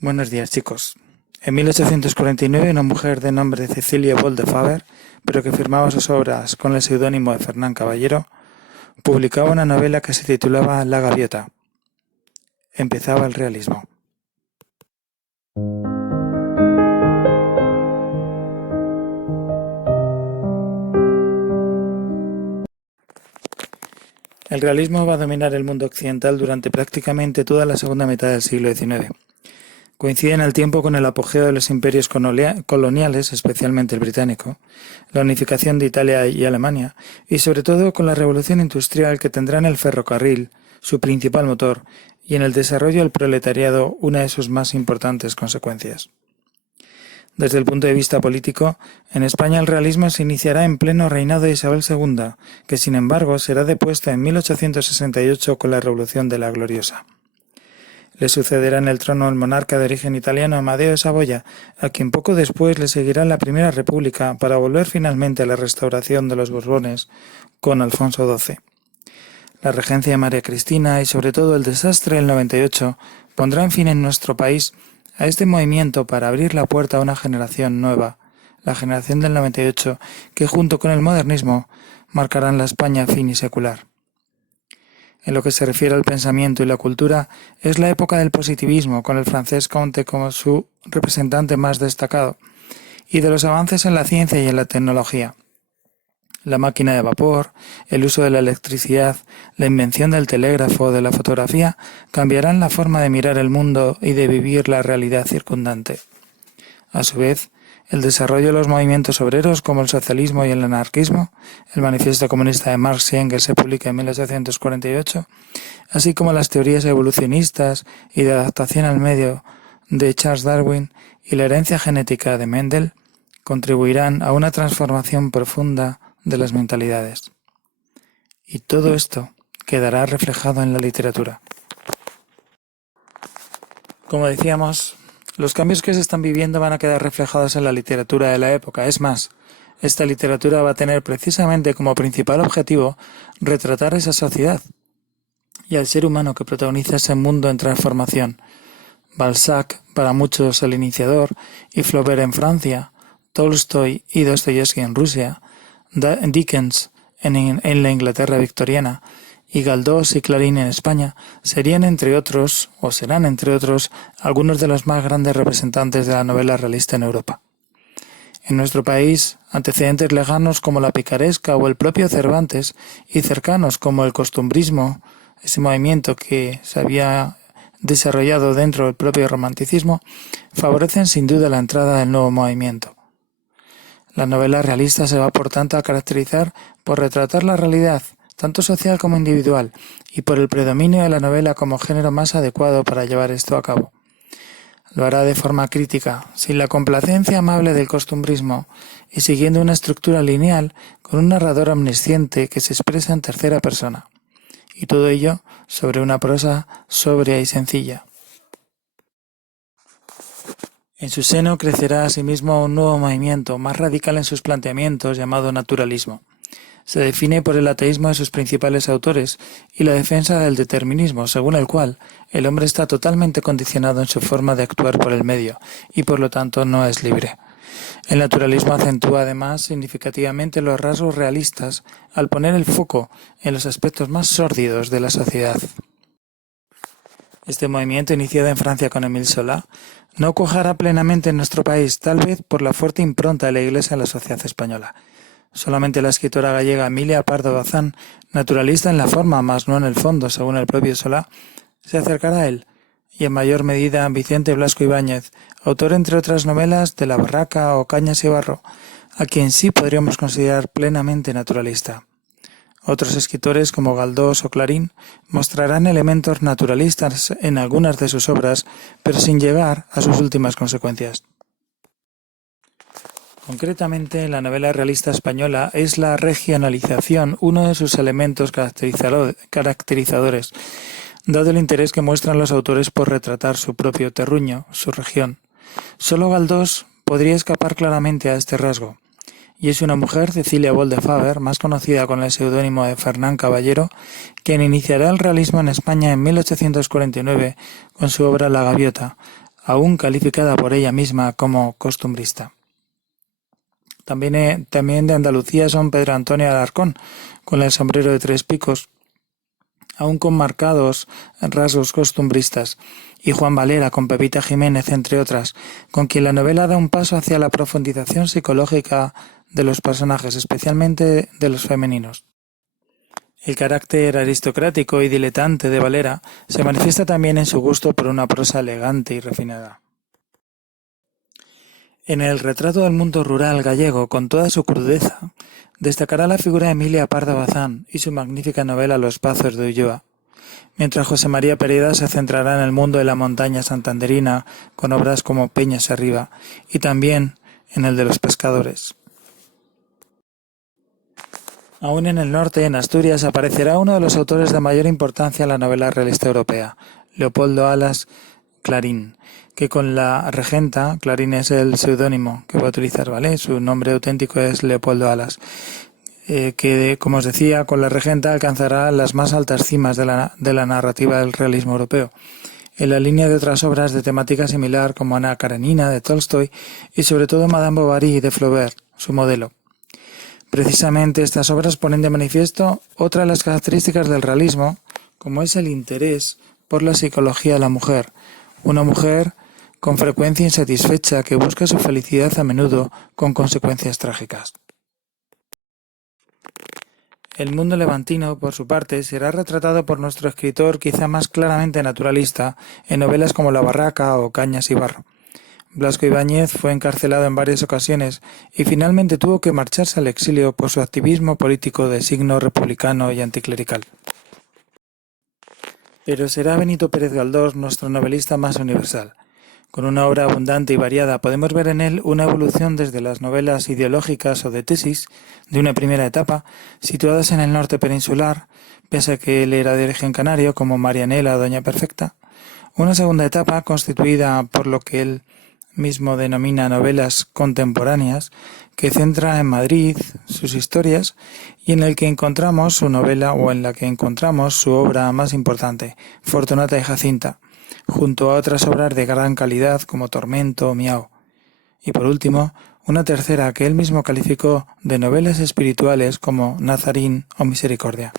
Buenos días, chicos. En 1849, una mujer de nombre Cecilia Boll de Faber, pero que firmaba sus obras con el seudónimo de Fernán Caballero, publicaba una novela que se titulaba La Gaviota. Empezaba el realismo. El realismo va a dominar el mundo occidental durante prácticamente toda la segunda mitad del siglo XIX. Coincide en el tiempo con el apogeo de los imperios coloniales, especialmente el británico, la unificación de Italia y Alemania, y sobre todo con la revolución industrial que tendrá en el ferrocarril, su principal motor, y en el desarrollo del proletariado una de sus más importantes consecuencias. Desde el punto de vista político, en España el realismo se iniciará en pleno reinado de Isabel II, que sin embargo será depuesta en 1868 con la Revolución de la Gloriosa. Le sucederá en el trono el monarca de origen italiano Amadeo de Saboya, a quien poco después le seguirá la Primera República para volver finalmente a la restauración de los Borbones con Alfonso XII. La regencia de María Cristina y sobre todo el desastre del 98 pondrán fin en nuestro país a este movimiento para abrir la puerta a una generación nueva, la generación del 98, que junto con el modernismo marcarán la España finisecular. En lo que se refiere al pensamiento y la cultura, es la época del positivismo, con el francés Comte como su representante más destacado, y de los avances en la ciencia y en la tecnología. La máquina de vapor, el uso de la electricidad, la invención del telégrafo, de la fotografía, cambiarán la forma de mirar el mundo y de vivir la realidad circundante. A su vez, el desarrollo de los movimientos obreros como el socialismo y el anarquismo, el manifiesto comunista de Marx y Engels se publica en 1848, así como las teorías evolucionistas y de adaptación al medio de Charles Darwin y la herencia genética de Mendel, contribuirán a una transformación profunda de las mentalidades. Y todo esto quedará reflejado en la literatura. Como decíamos, los cambios que se están viviendo van a quedar reflejados en la literatura de la época. Es más, esta literatura va a tener precisamente como principal objetivo retratar esa sociedad y al ser humano que protagoniza ese mundo en transformación. Balzac, para muchos el iniciador, y Flaubert en Francia, Tolstoy y Dostoyevsky en Rusia, Dickens en la Inglaterra victoriana, y Galdós y Clarín en España serán entre otros, algunos de los más grandes representantes de la novela realista en Europa. En nuestro país, antecedentes lejanos como la picaresca o el propio Cervantes, y cercanos como el costumbrismo, ese movimiento que se había desarrollado dentro del propio romanticismo, favorecen sin duda la entrada del nuevo movimiento. La novela realista se va, por tanto, a caracterizar por retratar la realidad, tanto social como individual, y por el predominio de la novela como género más adecuado para llevar esto a cabo. Lo hará de forma crítica, sin la complacencia amable del costumbrismo, y siguiendo una estructura lineal con un narrador omnisciente que se expresa en tercera persona. Y todo ello sobre una prosa sobria y sencilla. En su seno crecerá asimismo un nuevo movimiento, más radical en sus planteamientos, llamado naturalismo. Se define por el ateísmo de sus principales autores y la defensa del determinismo, según el cual el hombre está totalmente condicionado en su forma de actuar por el medio y por lo tanto no es libre. El naturalismo acentúa además significativamente los rasgos realistas al poner el foco en los aspectos más sórdidos de la sociedad. Este movimiento, iniciado en Francia con Émile Zola, no cuajará plenamente en nuestro país, tal vez por la fuerte impronta de la Iglesia en la sociedad española. Solamente la escritora gallega Emilia Pardo Bazán, naturalista en la forma, mas no en el fondo, según el propio Solá, se acercará a él, y en mayor medida Vicente Blasco Ibáñez, autor entre otras novelas de La Barraca o Cañas y Barro, a quien sí podríamos considerar plenamente naturalista. Otros escritores como Galdós o Clarín mostrarán elementos naturalistas en algunas de sus obras, pero sin llegar a sus últimas consecuencias. Concretamente, en la novela realista española es la regionalización uno de sus elementos caracterizadores, dado el interés que muestran los autores por retratar su propio terruño, su región. Solo Galdós podría escapar claramente a este rasgo, y es una mujer, Cecilia Boll de Faber, más conocida con el seudónimo de Fernán Caballero, quien iniciará el realismo en España en 1849 con su obra La Gaviota, aún calificada por ella misma como costumbrista. También de Andalucía son Pedro Antonio Alarcón, con el sombrero de 3 picos, aún con marcados rasgos costumbristas, y Juan Valera con Pepita Jiménez, entre otras, con quien la novela da un paso hacia la profundización psicológica de los personajes, especialmente de los femeninos. El carácter aristocrático y diletante de Valera se manifiesta también en su gusto por una prosa elegante y refinada. En el retrato del mundo rural gallego, con toda su crudeza, destacará la figura de Emilia Pardo Bazán y su magnífica novela Los Pazos de Ulloa, mientras José María Pereda se centrará en el mundo de la montaña santanderina con obras como Peñas arriba y también en el de los pescadores. Aún en el norte, en Asturias, aparecerá uno de los autores de mayor importancia en la novela realista europea, Leopoldo Alas Clarín, que con la regenta, Clarín es el seudónimo que va a utilizar, ¿vale? Su nombre auténtico es Leopoldo Alas, que, como os decía, con la regenta alcanzará las más altas cimas de la narrativa del realismo europeo, en la línea de otras obras de temática similar como Ana Karenina de Tolstoy y sobre todo Madame Bovary de Flaubert, su modelo. Precisamente estas obras ponen de manifiesto otra de las características del realismo, como es el interés por la psicología de la mujer, una mujer con frecuencia insatisfecha que busca su felicidad a menudo con consecuencias trágicas. El mundo levantino, por su parte, será retratado por nuestro escritor quizá más claramente naturalista en novelas como La Barraca o Cañas y Barro. Blasco Ibáñez fue encarcelado en varias ocasiones y finalmente tuvo que marcharse al exilio por su activismo político de signo republicano y anticlerical. Pero será Benito Pérez Galdós nuestro novelista más universal. Con una obra abundante y variada podemos ver en él una evolución desde las novelas ideológicas o de tesis de una primera etapa, situadas en el norte peninsular, pese a que él era de origen canario como Marianela o Doña Perfecta, una segunda etapa constituida por lo que él mismo denomina novelas contemporáneas, que centra en Madrid sus historias y en el que encontramos su novela o en la que encontramos su obra más importante, Fortunata y Jacinta, junto a otras obras de gran calidad como Tormento o Miau. Y por último, una tercera que él mismo calificó de novelas espirituales como Nazarín o Misericordia.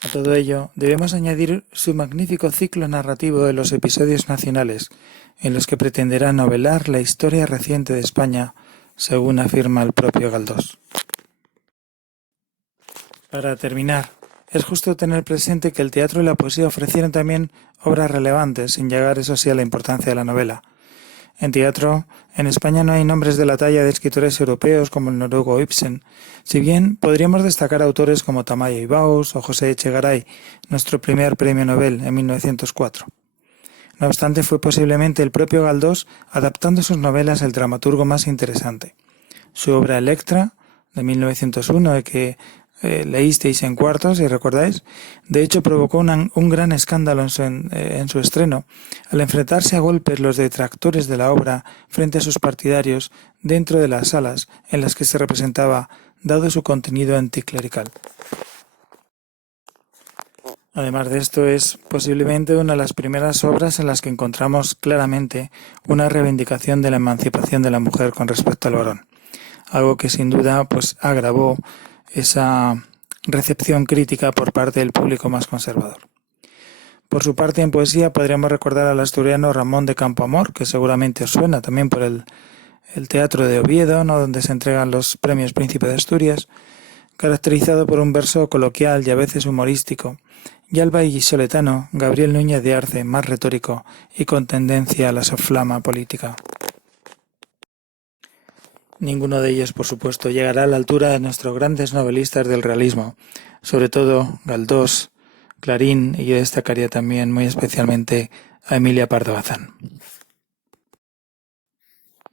A todo ello, debemos añadir su magnífico ciclo narrativo de los episodios nacionales, en los que pretenderá novelar la historia reciente de España, según afirma el propio Galdós. Para terminar, es justo tener presente que el teatro y la poesía ofrecieron también obras relevantes, sin llegar eso sí a la importancia de la novela. En teatro, en España no hay nombres de la talla de escritores europeos como el noruego Ibsen, si bien podríamos destacar autores como Tamayo Ibaus o José Echegaray, nuestro primer premio Nobel en 1904. No obstante, fue posiblemente el propio Galdós, adaptando sus novelas, el dramaturgo más interesante. Su obra Electra, de 1901, de que leísteis en Cuartos, si recordáis, de hecho provocó un gran escándalo en su estreno, al enfrentarse a golpes los detractores de la obra frente a sus partidarios dentro de las salas en las que se representaba, dado su contenido anticlerical. Además de esto, es posiblemente una de las primeras obras en las que encontramos claramente una reivindicación de la emancipación de la mujer con respecto al varón, algo que sin duda agravó esa recepción crítica por parte del público más conservador. Por su parte, en poesía podríamos recordar al asturiano Ramón de Campoamor, que seguramente os suena también por el Teatro de Oviedo, ¿no?, donde se entregan los premios Príncipe de Asturias, caracterizado por un verso coloquial y a veces humorístico, y al vallisoletano Gabriel Núñez de Arce, más retórico y con tendencia a la soflama política. Ninguno de ellos, por supuesto, llegará a la altura de nuestros grandes novelistas del realismo, sobre todo Galdós, Clarín, y yo destacaría también muy especialmente a Emilia Pardo Bazán.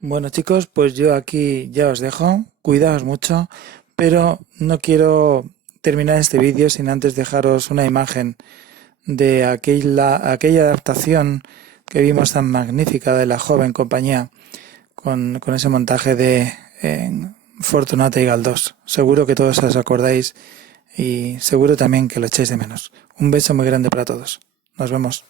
Bueno, chicos, pues yo aquí ya os dejo, cuidaos mucho, pero no quiero terminar este vídeo sin antes dejaros una imagen de aquella adaptación que vimos tan magnífica de La joven compañía, con ese montaje de Fortunata y Galdós. Seguro que todos os acordáis y seguro también que lo echéis de menos. Un beso muy grande para todos. Nos vemos.